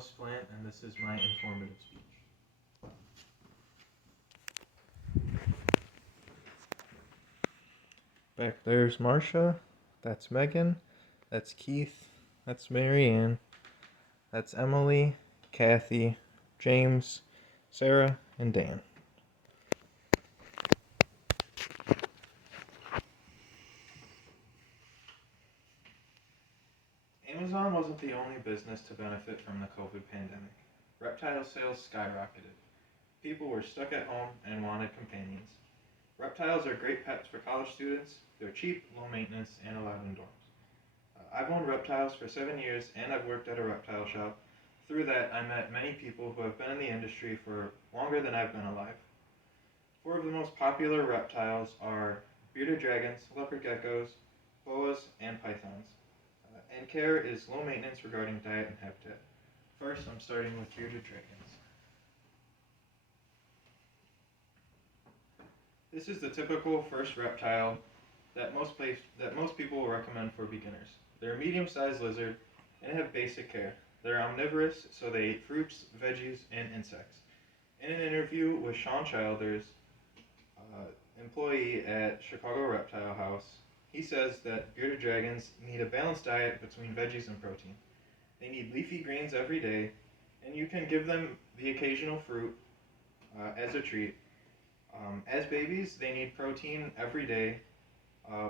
host Splant, and this is my informative speech. Back there's Marsha, that's Megan, that's Keith, that's Marianne, that's Emily, Kathy, James, Sarah, and Dan. Amazon wasn't the only business to benefit from the COVID pandemic. Reptile sales skyrocketed. People were stuck at home and wanted companions. Reptiles are great pets for college students. They're cheap, low maintenance, and allowed in dorms. I've owned reptiles for 7 years and I've worked at a reptile shop. Through that, I met many people who have been in the industry for longer than I've been alive. 4 of the most popular reptiles are bearded dragons, leopard geckos, boas, and pythons. And care is low maintenance regarding diet and habitat. First, I'm starting with bearded dragons. This is the typical first reptile that most people will recommend for beginners. They're a medium-sized lizard and have basic care. They're omnivorous, so they eat fruits, veggies, and insects. In an interview with Sean Childers, employee at Chicago Reptile House, he says that bearded dragons need a balanced diet between veggies and protein. They need leafy greens every day, and you can give them the occasional fruit as a treat. As babies, they need protein every day.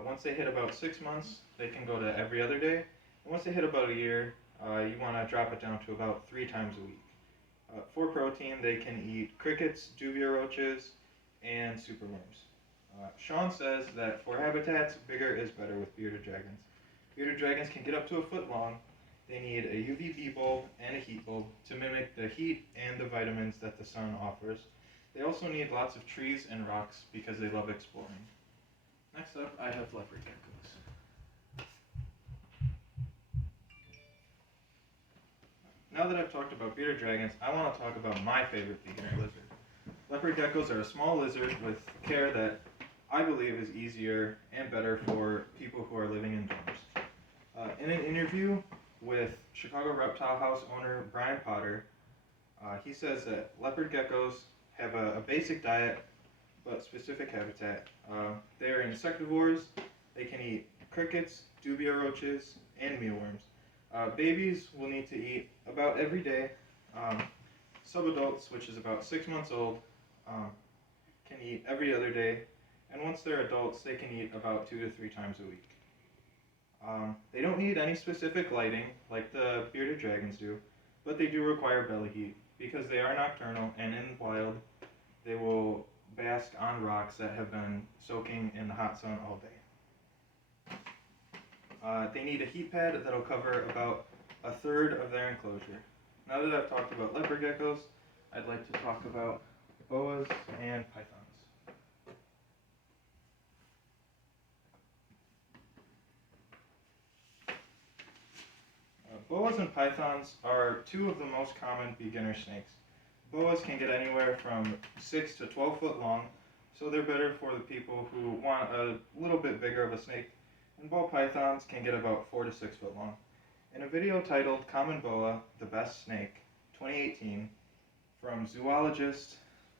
Once they hit about 6 months, they can go to every other day. And once they hit about a year, you want to drop it down to about 3 times a week. For protein, they can eat crickets, dubia roaches, and superworms. Sean says that for habitats, bigger is better with bearded dragons. Bearded dragons can get up to a foot long. They need a UVB bulb and a heat bulb to mimic the heat and the vitamins that the sun offers. They also need lots of trees and rocks because they love exploring. Next up, I have leopard geckos. Now that I've talked about bearded dragons, I want to talk about my favorite beginner lizard. Leopard geckos are a small lizard with care that I believe is easier and better for people who are living in dorms. In an interview with Chicago Reptile House owner Brian Potter, he says that leopard geckos have a basic diet but specific habitat. They are insectivores. They can eat crickets, dubia roaches, and mealworms. Babies will need to eat about every day. Subadults, which is about 6 months old, can eat every other day. And once they're adults, they can eat about 2 to 3 times a week. They don't need any specific lighting like the bearded dragons do, but they do require belly heat because they are nocturnal, and in the wild, they will bask on rocks that have been soaking in the hot sun all day. They need a heat pad that will cover about a third of their enclosure. Now that I've talked about leopard geckos, I'd like to talk about boas and pythons. Boas and pythons are 2 of the most common beginner snakes. Boas can get anywhere from 6 to 12 foot long, so they're better for the people who want a little bit bigger of a snake, and ball pythons can get about 4 to 6 foot long. In a video titled Common Boa, the Best Snake, 2018, from zoologist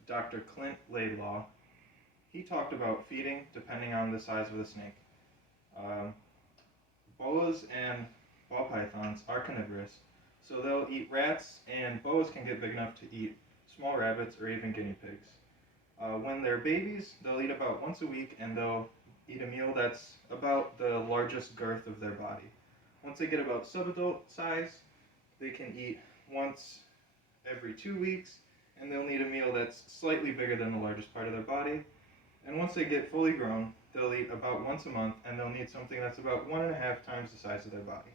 Dr. Clint Laidlaw, he talked about feeding depending on the size of the snake. Boas and ball pythons are carnivorous, so they'll eat rats, and boas can get big enough to eat small rabbits or even guinea pigs. When they're babies, they'll eat about once a week, and they'll eat a meal that's about the largest girth of their body. Once they get about subadult size, they can eat once every 2 weeks, and they'll need a meal that's slightly bigger than the largest part of their body. And once they get fully grown, they'll eat about once a month, and they'll need something that's about 1.5 times the size of their body.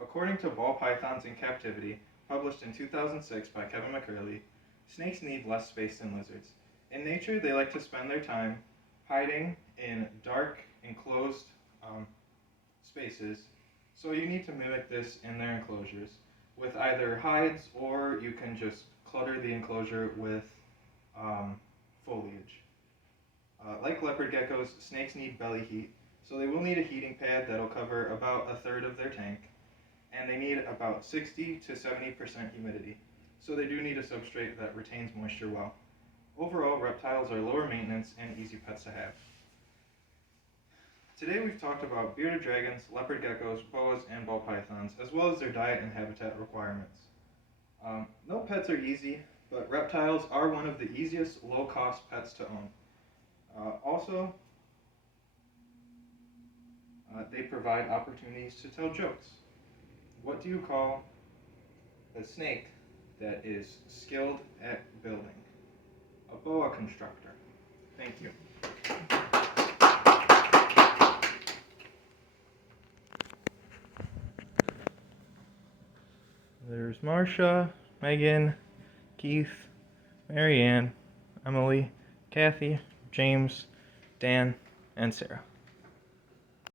According to Ball Pythons in Captivity, published in 2006 by Kevin McCurley, snakes need less space than lizards. In nature, they like to spend their time hiding in dark, enclosed spaces, so you need to mimic this in their enclosures with either hides, or you can just clutter the enclosure with foliage. Like leopard geckos, snakes need belly heat So they will need a heating pad that'll cover about a third of their tank, and they need about 60 to 70% humidity. So they do need a substrate that retains moisture well. Overall, reptiles are lower maintenance and easy pets to have. Today we've talked about bearded dragons, leopard geckos, boas, and ball pythons, as well as their diet and habitat requirements. No pets are easy, but reptiles are one of the easiest low-cost pets to own. Also, they provide opportunities to tell jokes. What do you call a snake that is skilled at building? A boa constructor. Thank you. There's Marsha, Megan, Keith, Marianne, Emily, Kathy, James, Dan, and Sarah.